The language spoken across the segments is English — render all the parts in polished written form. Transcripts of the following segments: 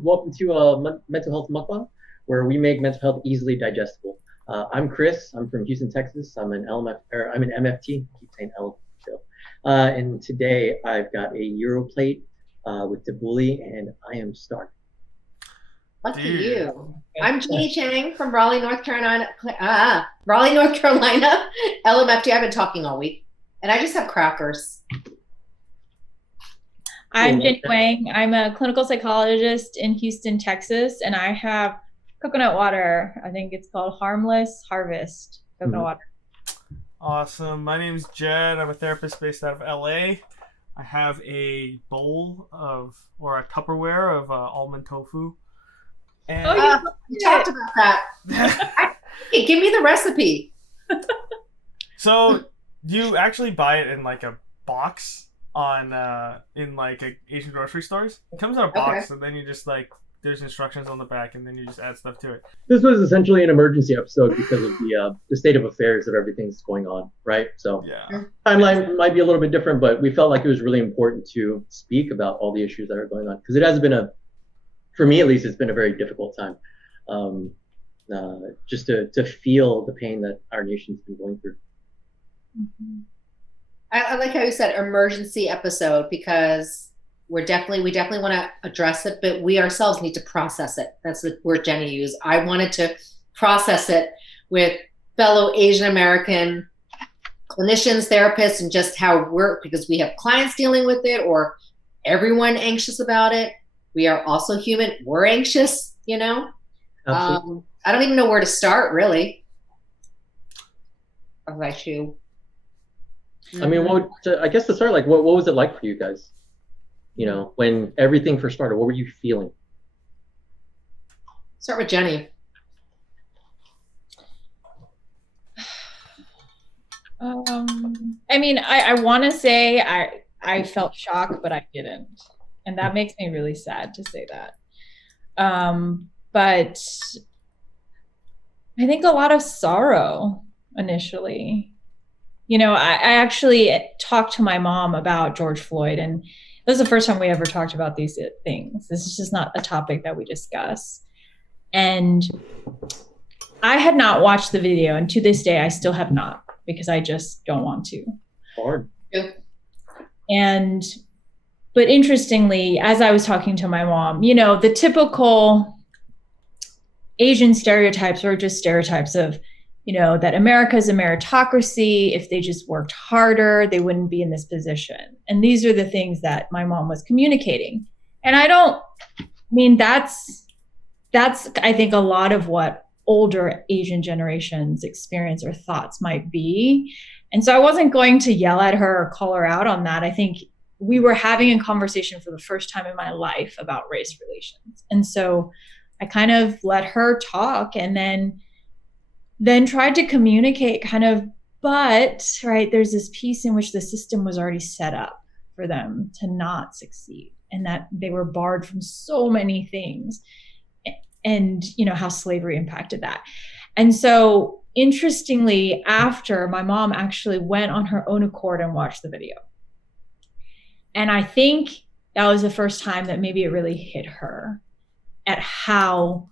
everyone. Welcome to Mental Health Mukbang, where we make mental health easily digestible. I'm Chris. I'm from Houston, Texas. I'm an I'm an MFT. I keep saying L still. And today I've got a Euro plate with tabbouleh, and I am starving. Lucky you. I'm Jeanie Chang from Raleigh, North Carolina. Raleigh, North Carolina. LMFT. I've been talking all week, and I just have crackers. I'm Jeanie Wang. I'm a clinical psychologist in Houston, Texas, and I have coconut water. I think it's called Harmless Harvest coconut water. Awesome. My name is Jed. I'm a therapist based out of LA. I have a bowl or a Tupperware of almond tofu. And we talked about that. Hey, give me the recipe. So you actually buy it in like a box in like Asian grocery stores. It comes in a box, and then you just there's instructions on the back, and then you just add stuff to it. This was essentially an emergency episode because of the state of affairs of everything's going on, right? So yeah, timeline might be a little bit different, but we felt like it was really important to speak about all the issues that are going on, because it has been for me at least, it's been a very difficult time. Just to feel the pain that our nation's been going through. Mm-hmm. I like how you said emergency episode, because we definitely want to address it, but we ourselves need to process it. That's the word Jenny used. I wanted to process it with fellow Asian American clinicians, therapists, and just how because we have clients dealing with it, or everyone anxious about it. We are also human. We're anxious, you know? Absolutely. I don't even know where to start, really. What about you? I mean, I guess to start, what was it like for you guys? You know, when everything first started, what were you feeling? Start with Jenny. I mean, I want to say I felt shock, but I didn't. And that makes me really sad to say that. But I think a lot of sorrow initially. You know, I actually talked to my mom about George Floyd, and this is the first time we ever talked about these things. This is just not a topic that we discuss. And I had not watched the video, and to this day, I still have not, because I just don't want to. Hard. Yeah. But interestingly, as I was talking to my mom, you know, the typical Asian stereotypes are just stereotypes of, you know, that America is a meritocracy. If they just worked harder, they wouldn't be in this position. And these are the things that my mom was communicating. And that's I think a lot of what older Asian generations experience or thoughts might be. And so I wasn't going to yell at her or call her out on that. I think we were having a conversation for the first time in my life about race relations. And so I kind of let her talk, and then tried to communicate but there's this piece in which the system was already set up for them to not succeed, and that they were barred from so many things, and you know how slavery impacted that. And so interestingly, after, my mom actually went on her own accord and watched the video. And I think that was the first time that maybe it really hit her at how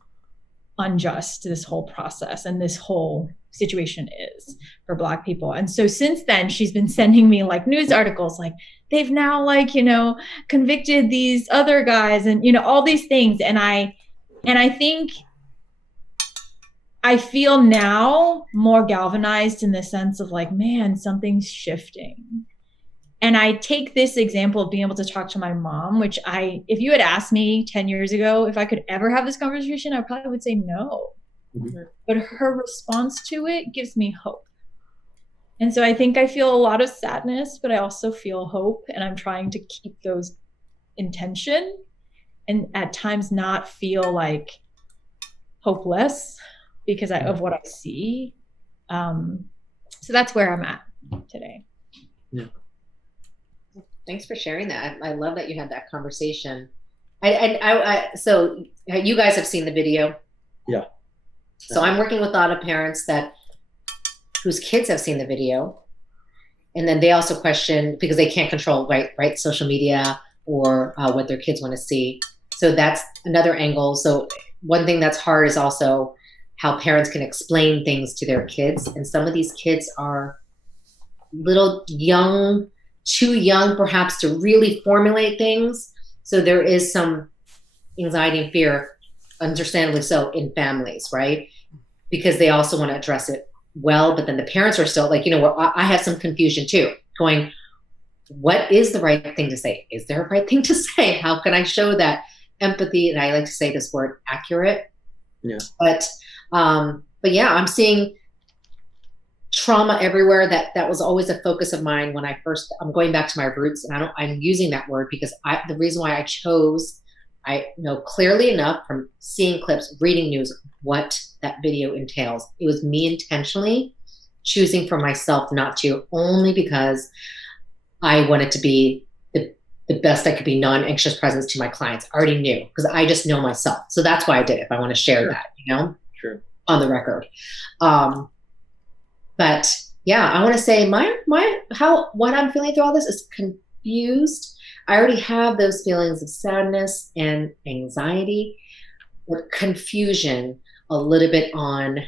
unjust this whole process and this whole situation is for Black people. And so since then, she's been sending me news articles, they've now convicted these other guys, and you know, all these things. And I think I feel now more galvanized in the sense of man, something's shifting. And I take this example of being able to talk to my mom, which if you had asked me 10 years ago if I could ever have this conversation, I probably would say no. Mm-hmm. But her response to it gives me hope. And so I think I feel a lot of sadness, but I also feel hope. And I'm trying to keep those in tension, and at times not feel hopeless because of what I see. So that's where I'm at today. Yeah. Thanks for sharing that. I love that you had that conversation. So you guys have seen the video. Yeah. So I'm working with a lot of parents whose kids have seen the video, and then they also question, because they can't control right social media or what their kids want to see. So that's another angle. So one thing that's hard is also how parents can explain things to their kids. And some of these kids are little young, too young perhaps to really formulate things. So there is some anxiety and fear, understandably so, in families, right? Because they also want to address it well, but then the parents are still like, I have some confusion too, going, what is the right thing to say? Is there a right thing to say? How can I show that empathy? And I like to say this word, accurate. Yeah. But yeah, I'm seeing trauma everywhere. That was always a focus of mine when I'm going back to my roots, and I'm using that word because the reason why I know clearly enough from seeing clips, reading news, what that video entails. It was me intentionally choosing for myself not to, only because I wanted to be the best I could be, non-anxious presence to my clients. I already knew, because I just know myself. So that's why I did it. If I want to share Sure. that, Sure. on the record. But yeah, I want to say what I'm feeling through all this is confused. I already have those feelings of sadness and anxiety, or confusion a little bit on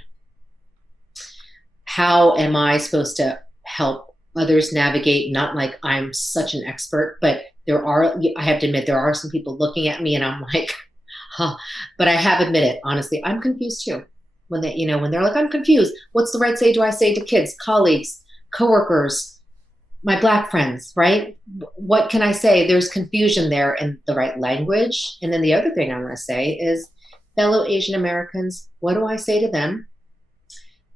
how am I supposed to help others navigate, not like I'm such an expert, but I have to admit, there are some people looking at me and I'm like, huh. But I have admitted, honestly, I'm confused too. When they're like, I'm confused. What's the right say? Do I say to kids, colleagues, coworkers, my Black friends, right? What can I say? There's confusion there in the right language. And then the other thing I want to say is, fellow Asian Americans, what do I say to them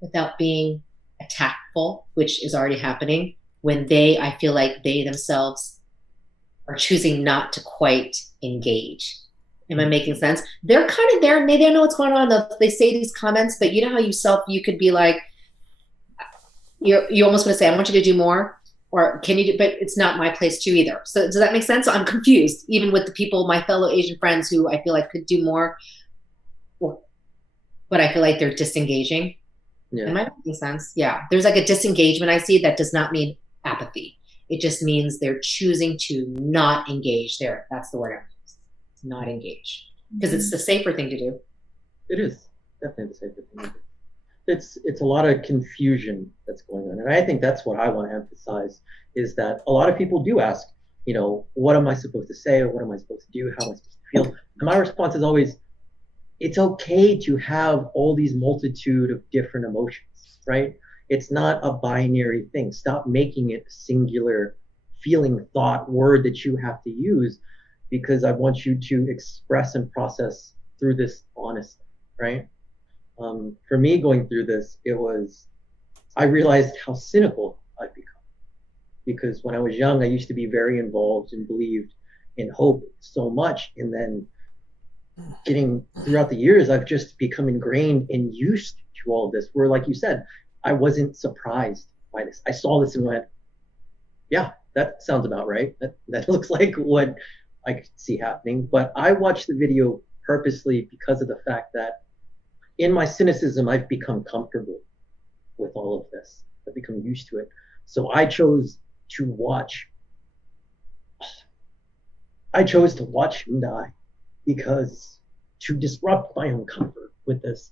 without being attackful, which is already happening, when I feel like they themselves are choosing not to quite engage. Am I making sense? They're kind of there. Maybe they don't know what's going on. They say these comments, but you know how you could be like, you're almost going to say, I want you to do more, or can you do, but it's not my place to either. So does that make sense? So I'm confused, even with the people, my fellow Asian friends who I feel like could do more, but I feel like they're disengaging. Yeah. Am I making sense? Yeah. There's like a disengagement I see that does not mean apathy. It just means they're choosing to not engage there. That's the word I use. Not engage. Because it's the safer thing to do. It is definitely the safer thing to do. It's a lot of confusion that's going on. And I think that's what I want to emphasize, is that a lot of people do ask, what am I supposed to say? Or what am I supposed to do? How am I supposed to feel? And my response is always, it's okay to have all these multitude of different emotions, right? It's not a binary thing. Stop making it a singular feeling, thought, word that you have to use, because I want you to express and process through this honestly, right? For me, going through this, I realized how cynical I've become. Because when I was young, I used to be very involved and believed in hope so much. And then throughout the years, I've just become ingrained and used to all of this, where, like you said, I wasn't surprised by this. I saw this and went, yeah, that sounds about right. That looks like what I could see happening. But I watched the video purposely because of the fact that in my cynicism, I've become comfortable with all of this. I've become used to it. So I chose to watch him die, because to disrupt my own comfort with this.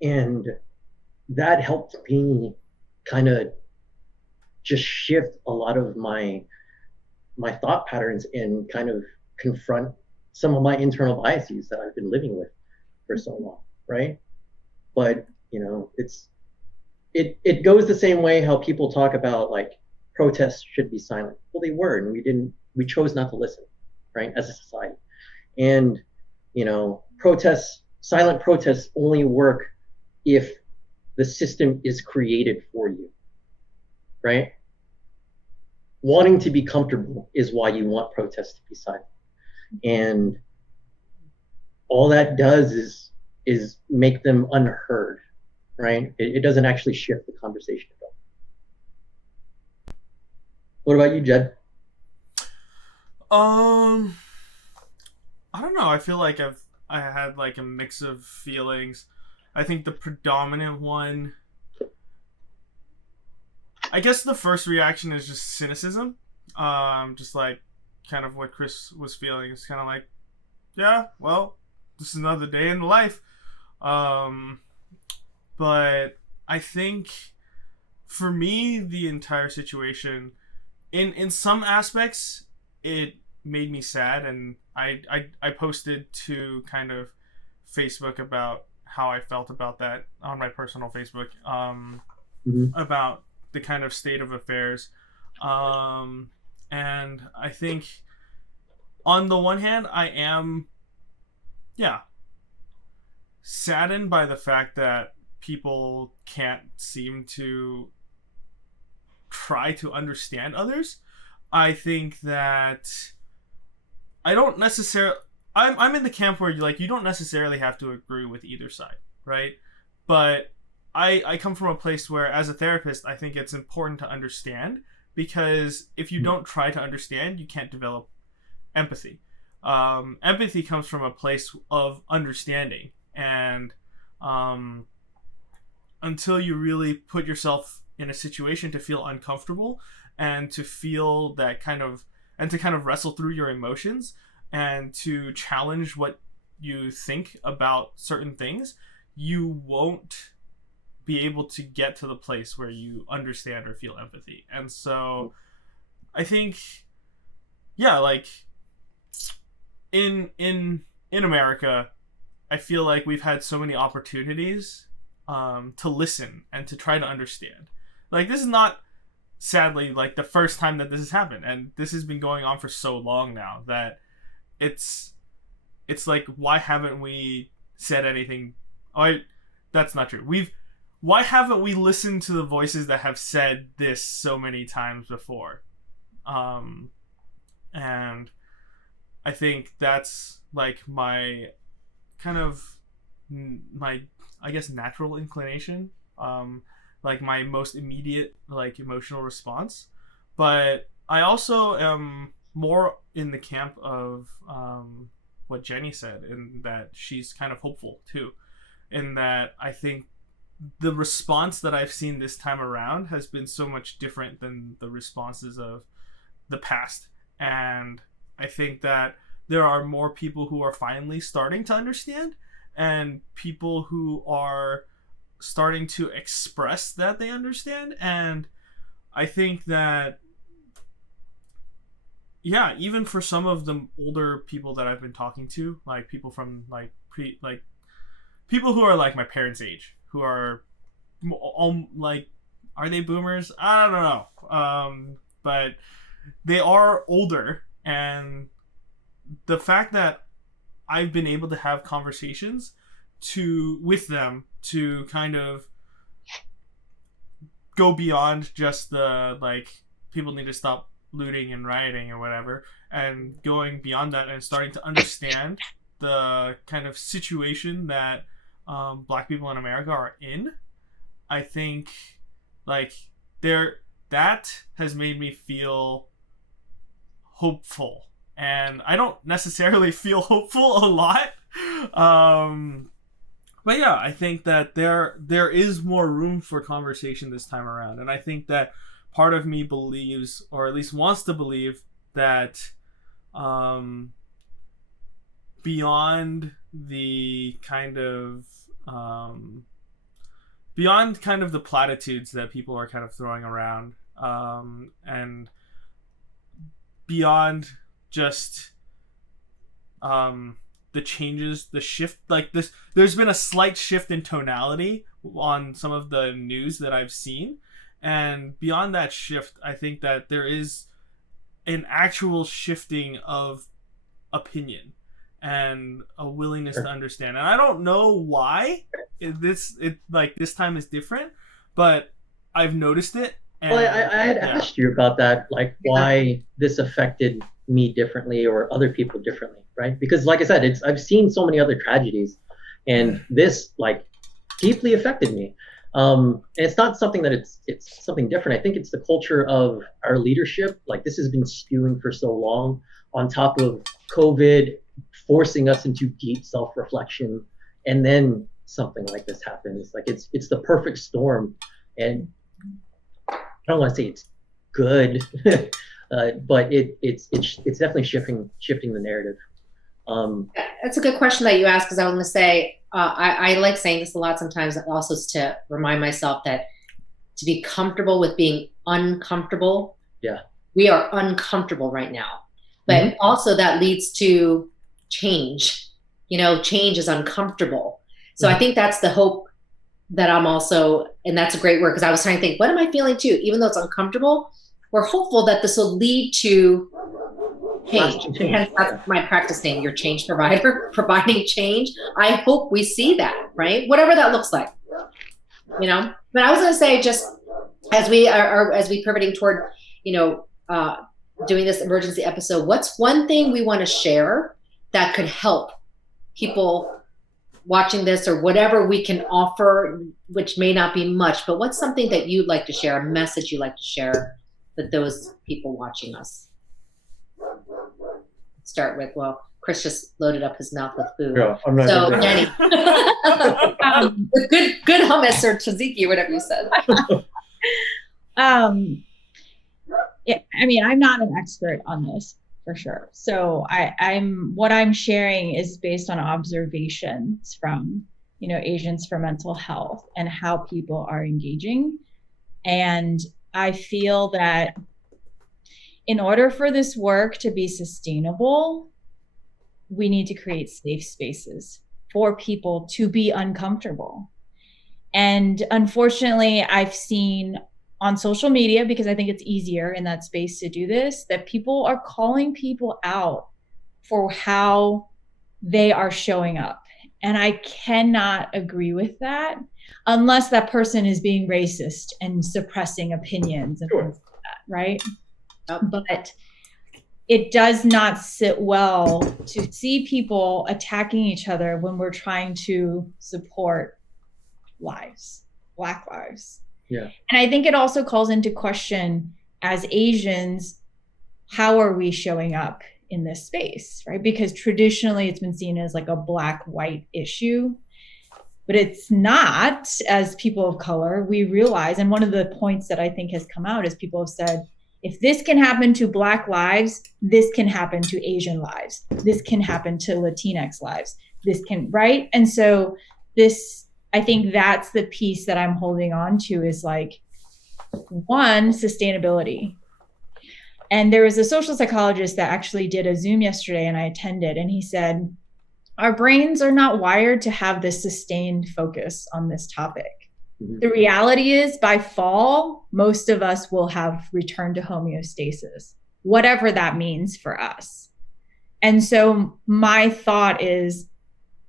And that helped me kind of just shift a lot of my thought patterns and kind of confront some of my internal biases that I've been living with for so long, right? But it goes the same way how people talk about like protests should be silent. Well, they were, and we chose not to listen, right, as a society. And silent protests only work if the system is created for you, right? Wanting to be comfortable is why you want protests to be silent. And all that does is make them unheard, right? It doesn't actually shift the conversation at all. What about you, Jed? I don't know. I feel like I had like a mix of feelings. I think the predominant one, I guess the first reaction is just cynicism. Just like, kind of what Chris was feeling. It's kind of like, yeah, well, this is another day in life. But I think for me, the entire situation, in some aspects, it made me sad, and I posted to kind of Facebook about how I felt about that on my personal Facebook, about the kind of state of affairs. And I think on the one hand, I am, saddened by the fact that people can't seem to try to understand others. I think that I don't necessarily, I'm in the camp where you don't necessarily have to agree with either side, right? But I come from a place where, as a therapist, I think it's important to understand, because if you don't try to understand, you can't develop empathy. Empathy comes from a place of understanding, and until you really put yourself in a situation to feel uncomfortable and to feel that kind of wrestle through your emotions and to challenge what you think about certain things, you won't be able to get to the place where you understand or feel empathy. And so I think, in America, I feel like we've had so many opportunities to listen and to try to understand. Like, this is not, sadly, like the first time that this has happened, and this has been going on for so long now that it's like, why haven't we said anything? That's not true. Why haven't we listened to the voices that have said this so many times before? And I think that's like my kind of I guess natural inclination, like my most immediate like emotional response. But I also am more in the camp of what Jeanie said, in that she's kind of hopeful too, in that I think the response that I've seen this time around has been so much different than the responses of the past. And I think that there are more people who are finally starting to understand, and people who are starting to express that they understand. And I think that, even for some of the older people that I've been talking to, like people from people who are like my parents' age, who are are they boomers? I don't know. But they are older, and the fact that I've been able to have conversations with them to kind of go beyond just the people need to stop looting and rioting or whatever, and going beyond that and starting to understand the kind of situation that Black people in America are in. I think that has made me feel hopeful, and I don't necessarily feel hopeful a lot. But I think that there is more room for conversation this time around, and I think that part of me believes, or at least wants to believe, that beyond the kind of the platitudes that people are kind of throwing around, and beyond just the changes, the shift, like this, there's been a slight shift in tonality on some of the news that I've seen, and beyond that shift, I think that there is an actual shifting of opinion and a willingness to understand. And I don't know why this time is different, but I've noticed it. And, well, I had asked you about that, like why this affected me differently or other people differently, right? Because like I said, I've seen so many other tragedies, and this deeply affected me. And it's not something that it's something different. I think it's the culture of our leadership. Like, this has been stewing for so long, on top of COVID forcing us into deep self-reflection, and then something like this happens. Like, it's the perfect storm. And I don't want to say it's good, But it's definitely shifting the narrative. That's a good question that you asked, because I was going to say, I like saying this a lot sometimes, also to remind myself that to be comfortable with being uncomfortable. Yeah. We are uncomfortable right now. But also that leads to change. Change is uncomfortable. So I think that's the hope that I'm also, and that's a great word, because I was trying to think, what am I feeling too? Even though it's uncomfortable, we're hopeful that this will lead to change. Hence, that's my practice name, your change provider, providing change. I hope we see that, right? Whatever that looks like, But I was going to say, just as we are as we pivoting toward, doing this emergency episode, what's one thing we want to share that could help people watching this, or whatever we can offer, which may not be much, but what's something that you'd like to share, a message you'd like to share with those people watching us? Start with, Chris just loaded up his mouth with food. Yeah, I'm not so, Jeanie. good hummus or tzatziki, whatever you said. Yeah, I'm not an expert on this for sure. So what I'm sharing is based on observations from, Asians for Mental Health and how people are engaging. And I feel that in order for this work to be sustainable, we need to create safe spaces for people to be uncomfortable. And unfortunately, I've seen on social media, because I think it's easier in that space to do this, that people are calling people out for how they are showing up. And I cannot agree with that unless that person is being racist and suppressing opinions and things like that, right? But it does not sit well to see people attacking each other when we're trying to support lives, Black lives. Yeah. And I think it also calls into question, as Asians, how are we showing up in this space, right? Because traditionally it's been seen as like a Black-white issue, but it's not. As people of color, we realize, and one of the points that I think has come out is people have said, if this can happen to Black lives, this can happen to Asian lives. This can happen to Latinx lives. This can, right? And so I think that's the piece that I'm holding on to, is like, one, sustainability. And there was a social psychologist that actually did a Zoom yesterday, and I attended, and he said, our brains are not wired to have this sustained focus on this topic. Mm-hmm. The reality is, by fall, most of us will have returned to homeostasis, whatever that means for us. And so my thought is,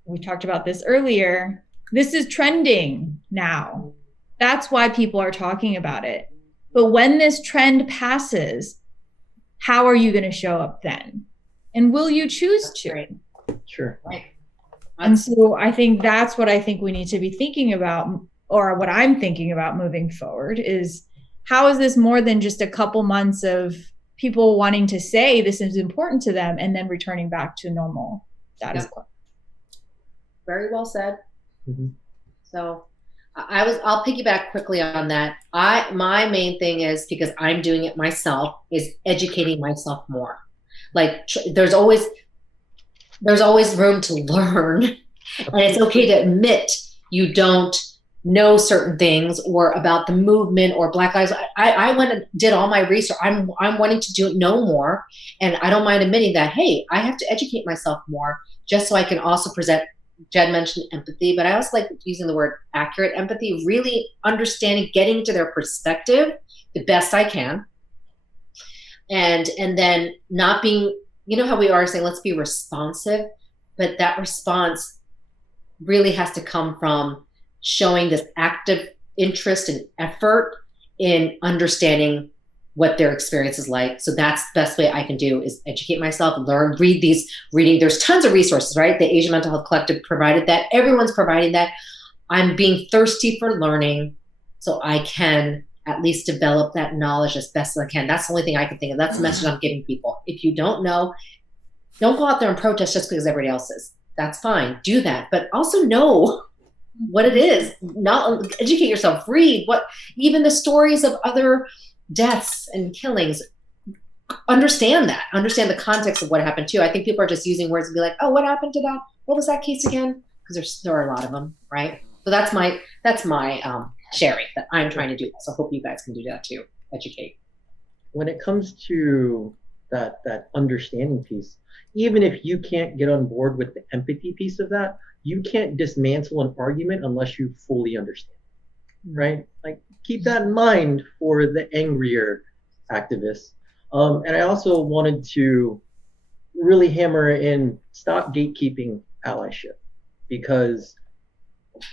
we talked about this earlier, this is trending now. That's why people are talking about it. But when this trend passes, how are you going to show up then? And will you choose to? Right. Sure. Right. And so I think that's what I think we need to be thinking about, or what I'm thinking about moving forward, is how is this more than just a couple months of people wanting to say this is important to them and then returning back to normal status quo? Very well said. Mm-hmm. So I'll piggyback quickly on that. My main thing is, because I'm doing it myself, is educating myself more. Like there's always room to learn, and it's okay to admit you don't know certain things, or about the movement or Black Lives. I went and did all my research. I'm wanting to know more, and I don't mind admitting that, hey, I have to educate myself more just so I can also present. Jed mentioned empathy, but I also like using the word accurate empathy, really understanding, getting into their perspective the best I can. And then not being, how we are saying, let's be responsive, but that response really has to come from showing this active interest and effort in understanding what their experience is like. So that's the best way I can do, is educate myself, learn, reading. There's tons of resources, right? The Asian Mental Health Collective provided that. Everyone's providing that. I'm being thirsty for learning so I can at least develop that knowledge as best as I can. That's the only thing I can think of. That's the message I'm giving people. If you don't know, don't go out there and protest just because everybody else is. That's fine. Do that. But also know what it is. Not educate yourself. Read even the stories of other deaths and killings. understand the context of what happened too. I think people are just using words and be like, oh, what happened to that? What was that case again? Because there are a lot of them, right? So that's my sharing that I'm trying to do. So I hope you guys can do that too. Educate. When it comes to that understanding piece, even if you can't get on board with the empathy piece of that, you can't dismantle an argument unless you fully understand, right? Like, keep that in mind for the angrier activists. And I also wanted to really hammer in, stop gatekeeping allyship, because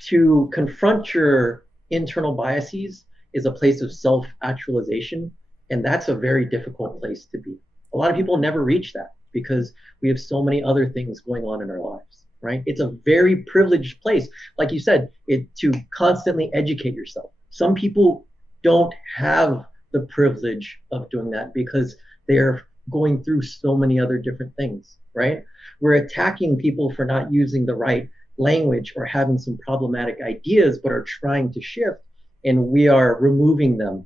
to confront your internal biases is a place of self-actualization, and that's a very difficult place to be. A lot of people never reach that because we have so many other things going on in our lives, right? It's a very privileged place, like you said, to constantly educate yourself. Some people don't have the privilege of doing that because they're going through so many other different things, right? We're attacking people for not using the right language or having some problematic ideas but are trying to shift, and we are removing them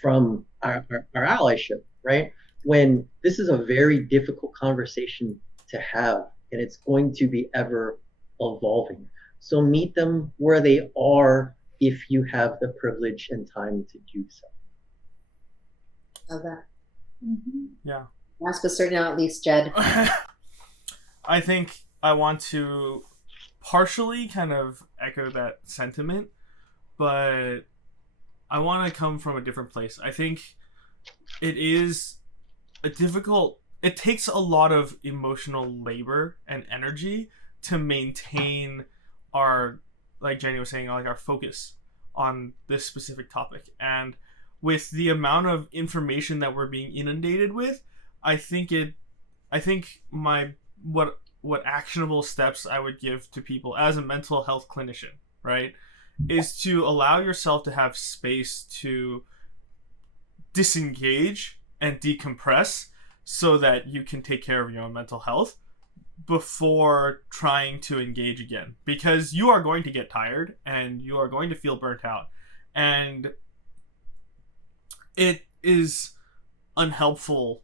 from our allyship, right? When this is a very difficult conversation to have, and it's going to be ever evolving. So meet them where they are if you have the privilege and time to do so. Love that. Yeah. Last but certainly not least, Jed. I think I want to partially kind of echo that sentiment, but I want to come from a different place. I think it takes a lot of emotional labor and energy to maintain our, like Jeanie was saying, like our focus on this specific topic. And with the amount of information that we're being inundated with, I think what actionable steps I would give to people as a mental health clinician, right, is to allow yourself to have space to disengage and decompress so that you can take care of your own mental health before trying to engage again, because you are going to get tired and you are going to feel burnt out, and it is unhelpful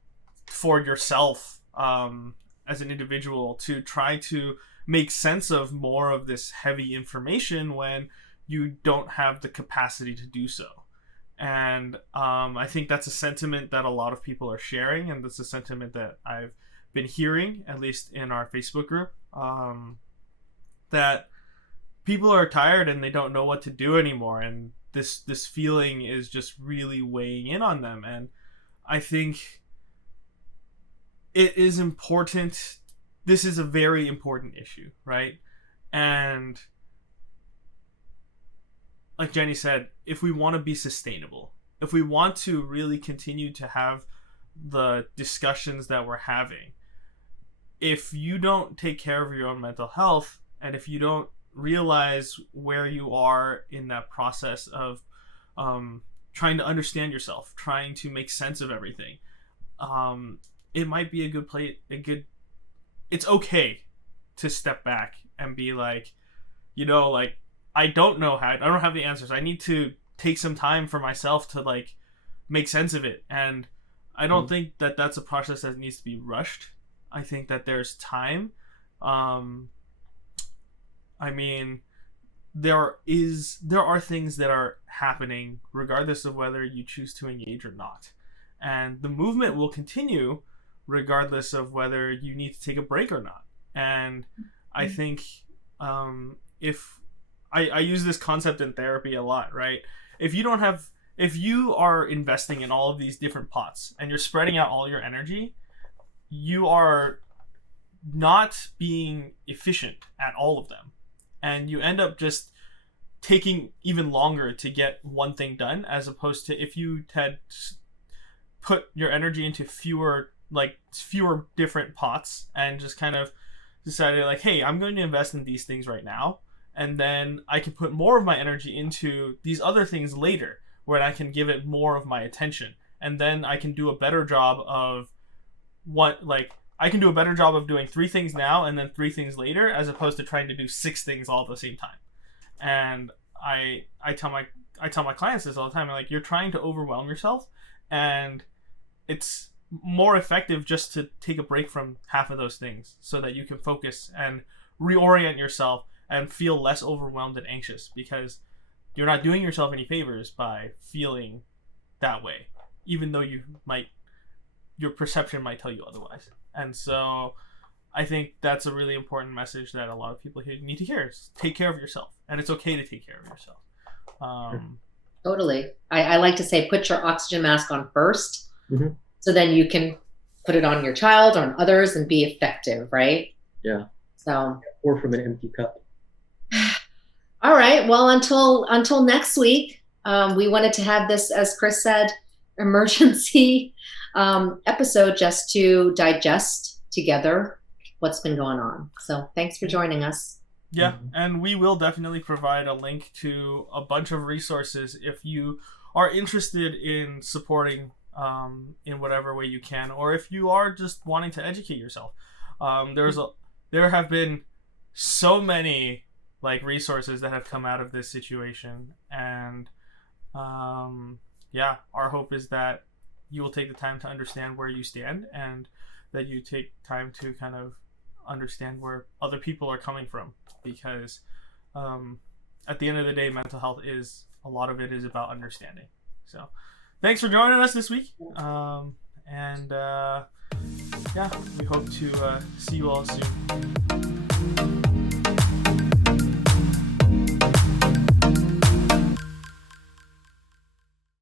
for yourself as an individual to try to make sense of more of this heavy information when you don't have the capacity to do so. And I think that's a sentiment that a lot of people are sharing, and that's a sentiment that I've been hearing, at least in our Facebook group, that people are tired and they don't know what to do anymore, and this feeling is just really weighing in on them. And I think it is important. This is a very important issue, right? And like Jeanie said, if we want to be sustainable, if we want to really continue to have the discussions that we're having, if you don't take care of your own mental health, and if you don't realize where you are in that process of trying to understand yourself, trying to make sense of everything, it might be a good play. It's okay to step back and be like, like, I don't have the answers. I need to take some time for myself to like make sense of it. And I don't think that that's a process that needs to be rushed. I think that there's time. I mean, there are things that are happening regardless of whether you choose to engage or not. And the movement will continue regardless of whether you need to take a break or not. And I think if I use this concept in therapy a lot, right? If you are investing in all of these different pots and you're spreading out all your energy, you are not being efficient at all of them. And you end up just taking even longer to get one thing done, as opposed to if you had put your energy into fewer different pots and just kind of decided like, hey, I'm going to invest in these things right now, and then I can put more of my energy into these other things later where I can give it more of my attention, and then I can do a better job of doing 3 things now and then 3 things later, as opposed to trying to do 6 things all at the same time. And I tell my clients this all the time. I'm like, you're trying to overwhelm yourself, and it's more effective just to take a break from half of those things so that you can focus and reorient yourself and feel less overwhelmed and anxious, because you're not doing yourself any favors by feeling that way, even though your perception might tell you otherwise. And so I think that's a really important message that a lot of people need to hear, is take care of yourself, and it's okay to take care of yourself. Totally. I like to say, put your oxygen mask on first, so then you can put it on your child, on others, and be effective, right? Yeah. So. Pour from an empty cup. All right. Well, until next week, we wanted to have this, as Chris said, emergency episode just to digest together what's been going on. So thanks for joining us. Yeah, and we will definitely provide a link to a bunch of resources if you are interested in supporting in whatever way you can, or if you are just wanting to educate yourself. There have been so many resources that have come out of this situation, and our hope is that you will take the time to understand where you stand, and that you take time to kind of understand where other people are coming from, because at the end of the day, mental health a lot of it is about understanding. So thanks for joining us this week, and we hope to see you all soon.